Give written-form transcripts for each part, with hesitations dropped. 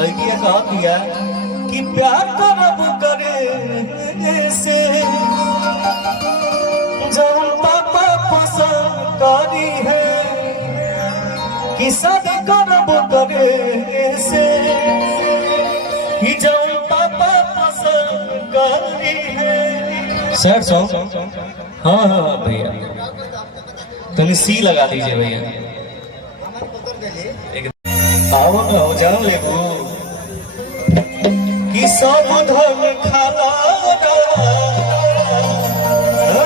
लड़कियां कहा दिया कि प्यार करब करे से जब पापा पसंद करी है कि शादी करब करे से जब पापा पसंद करी है। सैड सॉन्ग हाँ हाँ हाँ भैया तनी सी लगा दीजिए भैया। आओ हो जाओ लेबू कि सब धन खाला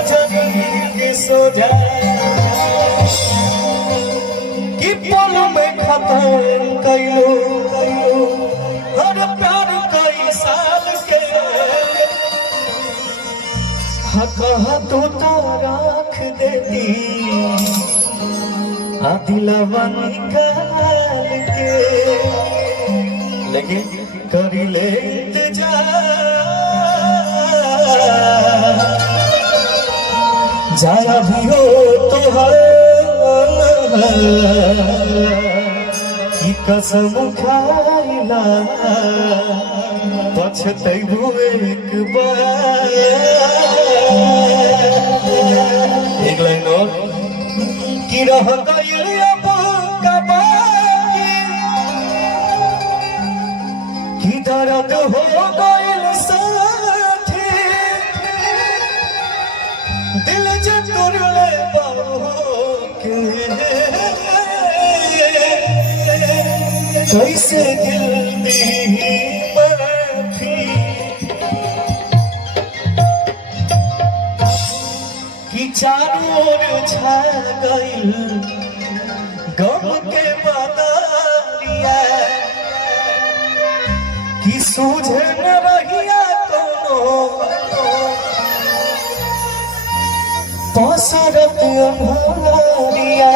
जनी सो जाए कि पल में खत्म कइलो हर प्यार कई साल के कहा तो राख देती दिलवा निकाल के लेकिन करी ले जाया भी हो तो कि कसम खाइला पछतैबू एक बार। एक लाइन और कि रह गइल अब कबाकी कि दर्द हो गइल साथी दिल जे तोड़ले के कैसे दिल दी माफी कि चारों ओर छा गइल गम के बदलिया कि सूझे न रहिया कोनो पसरत अंधारिया।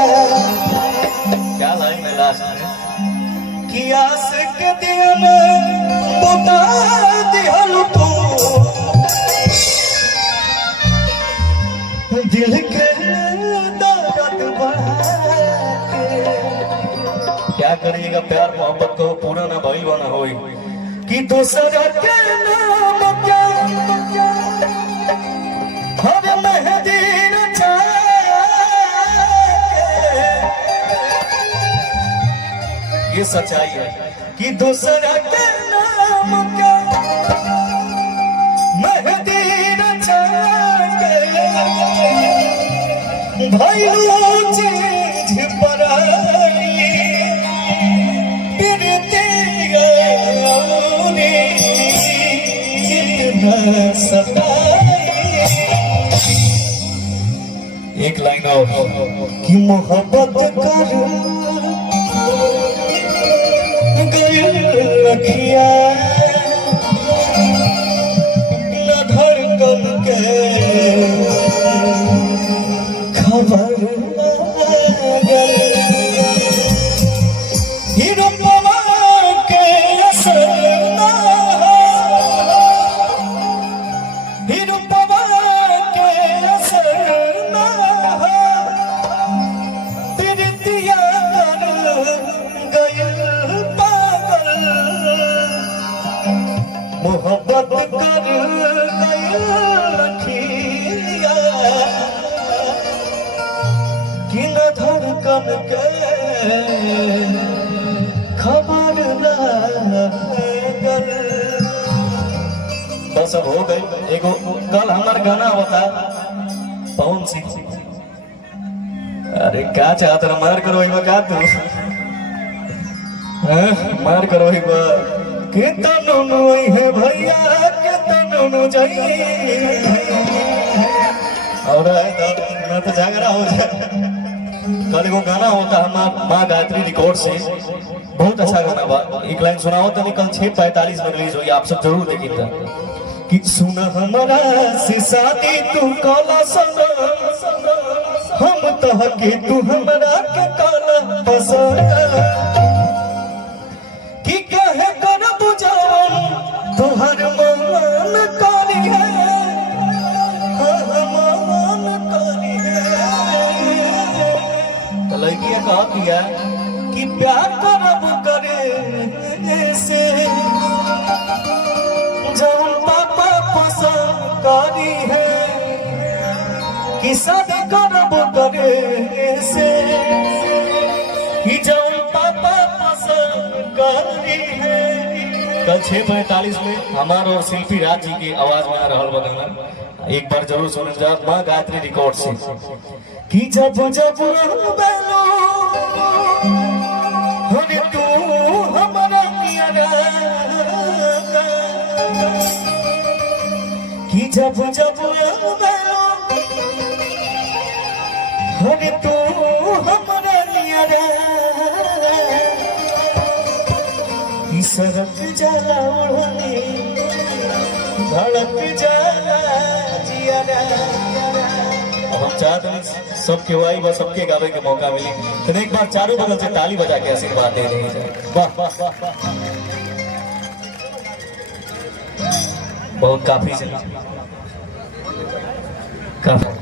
क्या लाइन में लास्ट में कि आस के दिन बुता दिहल तू दिल के दर्द के क्या करिएगा प्यार मोहब्बत को पूरा ना भइल बना होई कि दूसरा के नाम क्या हर मेहंदी रचा ये सच्चाई है कि दूसरा के नाम क्या मेहंदी रचा भइलू चीज पराई पिरतिया इतना सताई। एक लाइन और कि मोहब्बत कर गइल रखिया न धड़कन के खबर हीरो बाबा के असर हीरो बाबा के असर प्रीतिया गइल पागल मोहब्बत कर गइल रखिया कि न धड़कन के खबर लगल। बस अब हो गई। एगो कल हमार गाना होता पवन सिंह अरे क्या चाहत रहा मार करो का तू मार करो के तनु है भैया के तनु जाइए और मैं तो झगड़ा हो जाए। कल एगो गाना होता हमारा माँ गायत्री रिकॉर्ड से बहुत अच्छा गाना बा। एक लाइन सुना होता नहीं कल 6:45 में रिलीज हुई आप सब जरूर देखिएगा कि सुना हमारा से शादी तू काला सनम हम तहके तू हमरा के काला पसंद कि कहे कर बुझावन तुहर मन करी है मन करी है। लड़कियां कहा कि प्यार करब करे से कि शादी करब करे से कि जब पापा पसंद करी है। कल 6:45 में हमारा और शिल्पी राज जी की आवाज में आ रहा बगाना, एक बार जरूर सुन जा। माँ गायत्री रिकॉर्ड से कि जब जब बेलो होने तू हमारा नियरा, कि जब जब बेलो होने तू हमारा नियरा, सरक जाला ओढ़नी धड़क जाला जियारा। अब हम चाहते हैं सबके वाई बस सबके गावे के मौका मिले, तो एक बार चारों बगल से ताली बजा के आशीर्वाद दे रही है। वाह वाह वाह, बहुत काफी से काफी